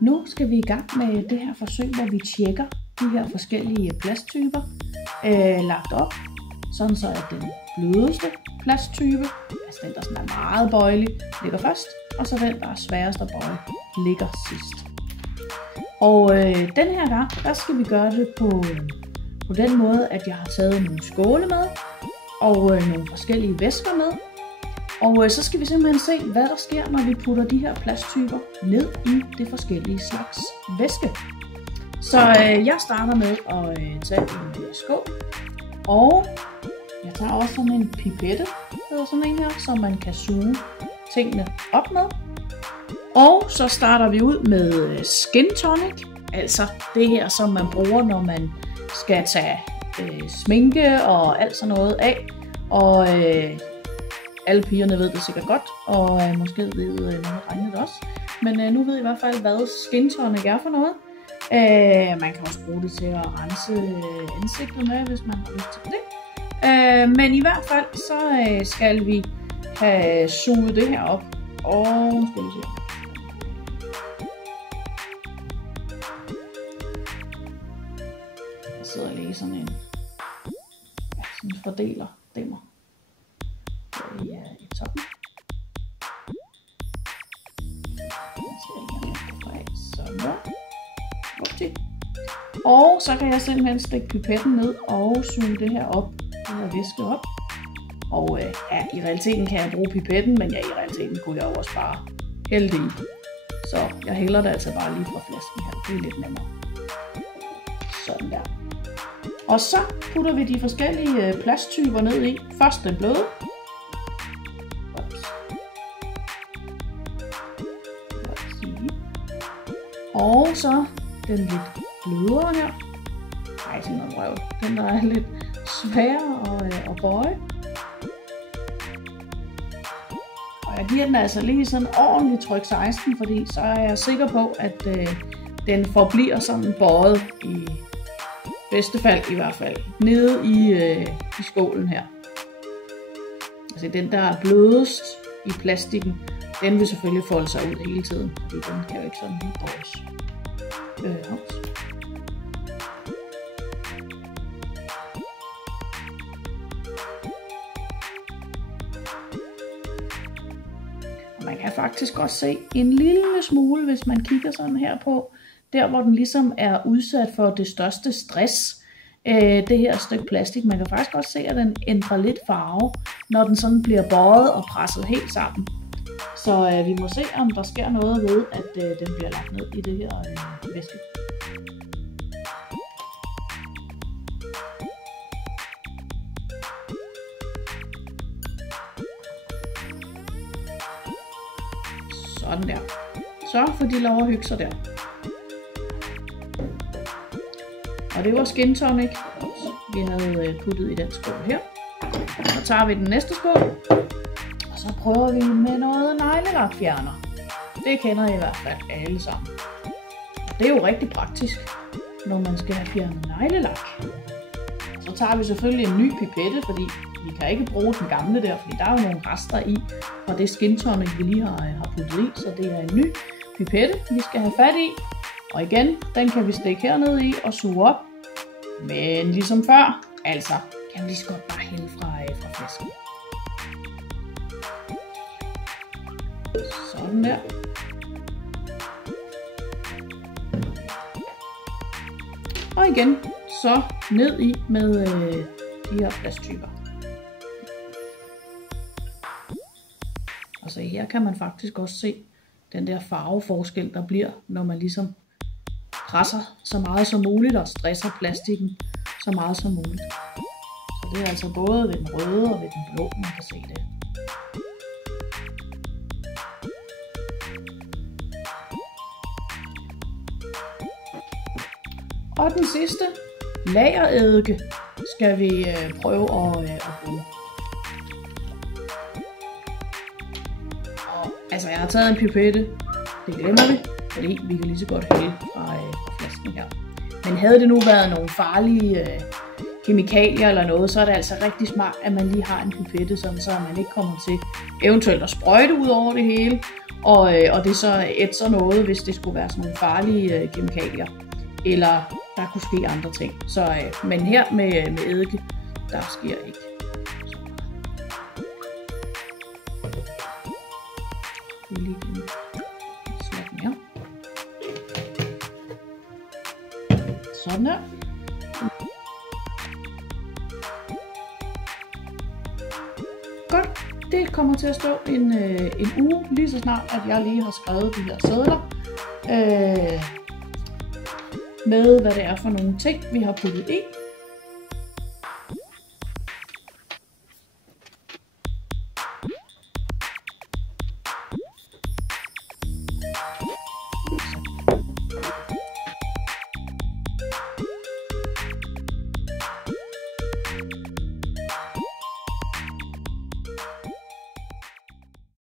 Nu skal vi i gang med det her forsøg, hvor vi tjekker de her forskellige plasttyper lagt op, sådan så at den blødeste plasttype, altså den der sådan er meget bøjelig, ligger først, og så den der er sværest at bøje, ligger sidst. Og den her gang, der skal vi gøre det på den måde, at jeg har taget nogle skåle med, og nogle forskellige væsker med. Og så skal vi simpelthen se, hvad der sker, når vi putter de her plasttyper ned i det forskellige slags væske. Så jeg starter med at tage en skål, og jeg tager også sådan en pipette, hedder sådan en her, så man kan suge tingene op med. Og så starter vi ud med skin tonic, altså det her, som man bruger, når man skal tage sminke og alt sådan noget af. Og alle pigerne ved det sikkert godt, og måske ved nogle drenge det også. Men nu ved I i hvert fald, hvad skin tonic er for noget. Man kan også bruge det til at rense ansigtet med, hvis man har lyst til det. Men i hvert fald, så skal vi have suget det her op. Og skal vi se. Der sidder lige sådan en fordeler dæmmer i toppen. Og så kan jeg simpelthen stikke pipetten ned og suge det her op, det her væske op. Og ja, i realiteten kan jeg bruge pipetten, men ja, i realiteten kunne jeg også bare hælde det i. Så jeg hælder det altså bare lige fra flasken her, det er lidt nemmere. Sådan der. Og så putter vi de forskellige plasttyper ned i. Først den bløde. Og så den lidt blødere her. Ej, det er noget røv. Den der er lidt sværere at bøje. Og jeg giver den altså lige sådan ordentligt tryk 16, fordi så er jeg sikker på, at den forbliver sådan bøjet i bedste fald i hvert fald. Nede i skålen her. Altså den der er blødest i plastikken, den vil selvfølgelig folde sig ud hele tiden, fordi den kan jo ikke sådan lige bøjes. Man kan faktisk også se en lille smule, hvis man kigger sådan her på, der hvor den ligesom er udsat for det største stress, det her stykke plastik. Man kan faktisk også se, at den ændrer lidt farve, når den sådan bliver bøjet og presset helt sammen. Så vi må se, om der sker noget ved, at den bliver lagt ned i det her væske. Sådan der. Så får de lov at hygge sig der. Og det var skin tonic, vi havde puttet i den skål her. Så tager vi den næste skål. Og så prøver vi med noget neglelakfjerner. Det kender I hvert fald alle sammen. Det er jo rigtig praktisk, når man skal have fjernet neglelak. Så tager vi selvfølgelig en ny pipette, fordi vi kan ikke bruge den gamle der, fordi der er jo nogle rester i fra det skin tonic, vi lige har puttet i. Så det er en ny pipette, vi skal have fat i. Og igen, den kan vi stikke hernede i og suge op. Men ligesom før, altså kan vi lige så godt bare hælde fra flasken. Sådan der. Og igen, så ned i med de her plasttyper. Og så her kan man faktisk også se den der farveforskel, der bliver, når man ligesom presser så meget som muligt og stresser plastikken så meget som muligt. Så det er altså både ved den røde og ved den blå, man kan se det. Og den sidste, lagereddike, skal vi prøve at bruge. Og, altså jeg har taget en pipette, det glemmer vi, fordi vi kan lige så godt hælde fra flasken her. Men havde det nu været nogle farlige kemikalier eller noget, så er det altså rigtig smart, at man lige har en pipette, sådan så man ikke kommer til eventuelt at sprøjte ud over det hele, og det så ætser noget, hvis det skulle være sådan nogle farlige kemikalier, eller der kunne ske andre ting. Så, men her med eddike, der sker ikke. Lige slå den her. Sådan her. Godt. Det kommer til at stå en uge, lige så snart at jeg lige har skrevet de her sedler med hvad det er for nogle ting vi har puttet i.